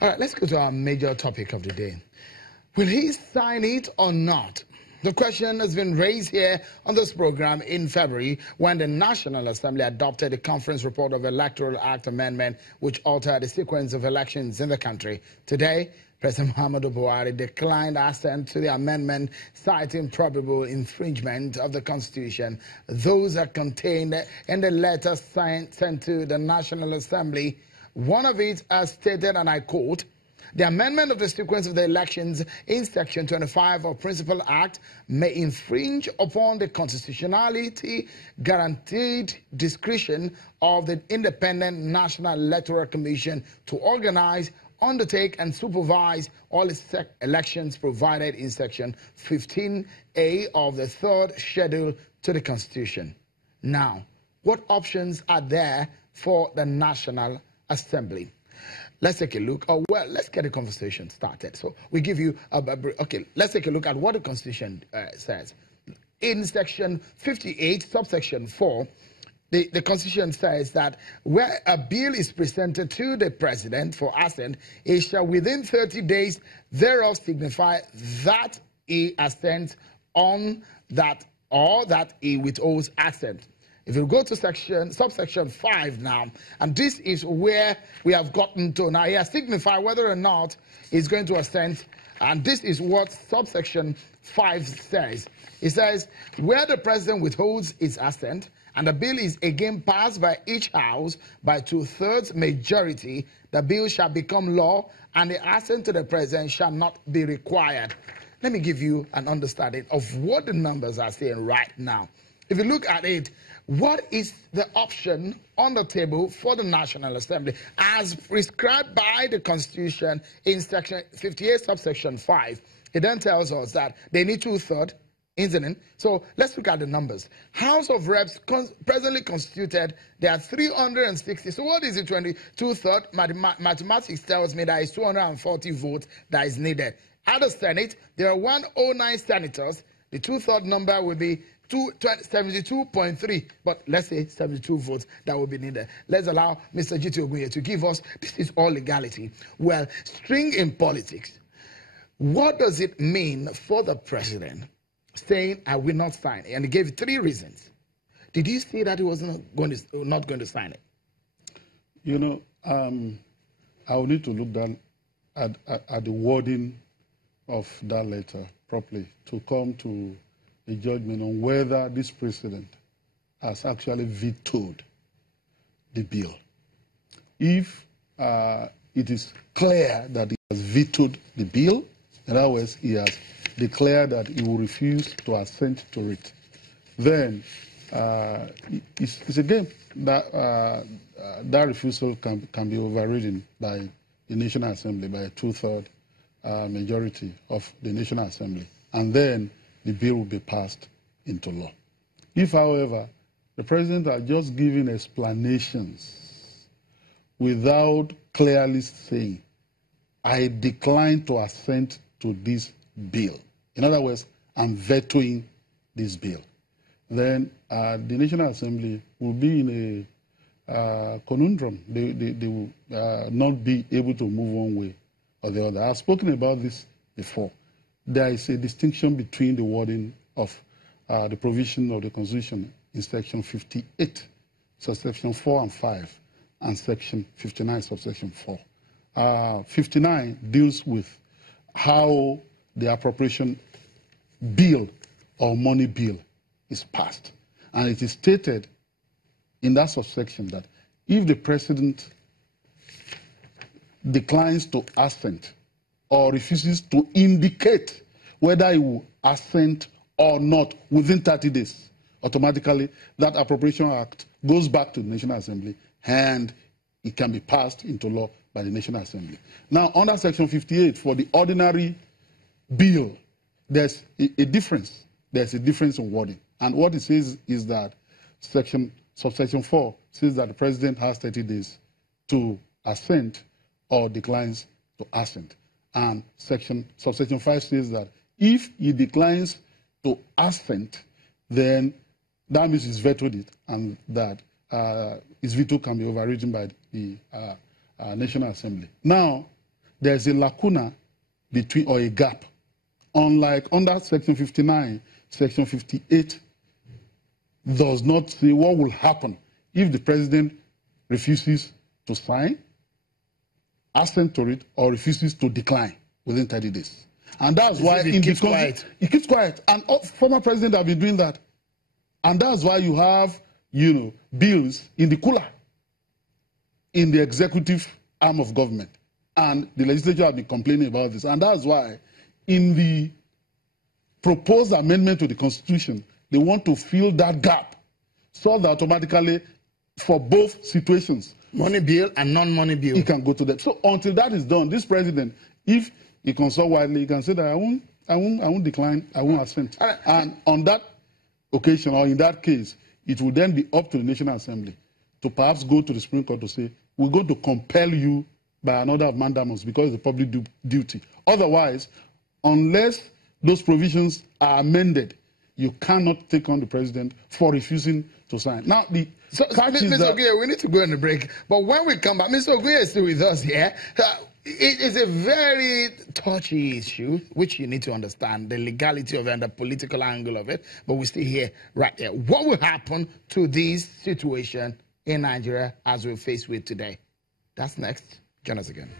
All right, let's go to our major topic of the day. Will he sign it or not? The question has been raised here on this program in February when the National Assembly adopted the conference report of Electoral Act amendment, which altered the sequence of elections in the country. Today, President Muhammadu Buhari declined assent to the amendment, citing probable infringement of the Constitution. Those are contained in the letter sent to the National Assembly. One of it has stated, and I quote, "The amendment of the sequence of the elections in Section 25 of Principal Act may infringe upon the constitutionality guaranteed discretion of the Independent National Electoral Commission to organize, undertake and supervise all elections provided in Section 15A of the third schedule to the Constitution." Now, what options are there for the National Assembly? Let's take a look. Oh, well, let's get the conversation started. So we give you okay, let's take a look at what the Constitution says. In Section 58, subsection 4, the Constitution says that where a bill is presented to the President for assent, he shall within 30 days thereof signify that he assents on that or that he withholds assent. If you go to subsection 5 now, and this is where we have gotten to. Now, he has signified whether or not he's going to assent, and this is what subsection 5 says. It says, where the President withholds his assent, and the bill is again passed by each House by 2/3 majority, the bill shall become law, and the assent to the President shall not be required. Let me give you an understanding of what the numbers are saying right now. If you look at it, what is the option on the table for the National Assembly as prescribed by the Constitution in Section 58, subsection 5? It then tells us that they need 2/3, isn't it? So let's look at the numbers. House of Reps presently constituted, there are 360. So what is it, 2/3? Mathematics tells me that it's 240 votes that is needed. At the Senate, there are 109 senators. The 2/3 number will be 72.3, but let's say 72 votes that will be needed. Let's allow Mr. G.T. Ogunye to give us, this is all legality. Well, string in politics. What does it mean for the President saying, I will not sign it? And he gave 3 reasons. Did you see that he was not going to sign it? You know, I will need to look down at the wording of that letter properly to come to a judgment on whether this president has actually vetoed the bill. If it is clear that he has vetoed the bill, in other words, he has declared that he will refuse to assent to it, then it's again that that refusal can be overridden by the National Assembly by a 2/3 majority of the National Assembly, and then the bill will be passed into law. If, however, the President has just given explanations without clearly saying, I decline to assent to this bill, in other words, I'm vetoing this bill, then the National Assembly will be in a conundrum. They will not be able to move one way or the other. I've spoken about this before. There is a distinction between the wording of the provision of the Constitution in Section 58, subsection 4 and 5, and Section 59, subsection 4. 59 deals with how the appropriation bill or money bill is passed. And it is stated in that subsection that if the President declines to assent or refuses to indicate whether he will assent or not within 30 days, automatically that appropriation act goes back to the National Assembly and it can be passed into law by the National Assembly. Now, under Section 58, for the ordinary bill, there's a difference. There's a difference in wording. And what it says is that subsection 4 says that the President has 30 days to assent or declines to assent. And subsection 5 says that if he declines to assent, then that means he's vetoed it, and that his veto can be overridden by the National Assembly. Now, there's a lacuna between, or a gap. Unlike under Section 59, Section 58 does not say what will happen if the president refuses to sign, assent to it, or refuses to decline within 30 days. And that's why he keeps quiet. He keeps quiet. And former presidents have been doing that. And that's why you have, bills in the cooler, in the executive arm of government. And the legislature have been complaining about this. And that's why in the proposed amendment to the Constitution, they want to fill that gap so that automatically, for both situations, money bill and non-money bill, he can go to them. So until that is done, this president, if he consult widely, he can say that I won't decline, I won't assent. And on that occasion, or in that case, it will then be up to the National Assembly to perhaps go to the Supreme Court to say, we're going to compel you by another of mandamus because it's a public duty. Otherwise, unless those provisions are amended, you cannot take on the president for refusing to sign. Now, Mr. Oguye, we need to go on a break. But when we come back, Mr. Oguye is still with us here. It is a very touchy issue, which you need to understand, the legality of it and the political angle of it. But we're still here right there. What will happen to this situation in Nigeria as we're faced with today? That's next. Join us again.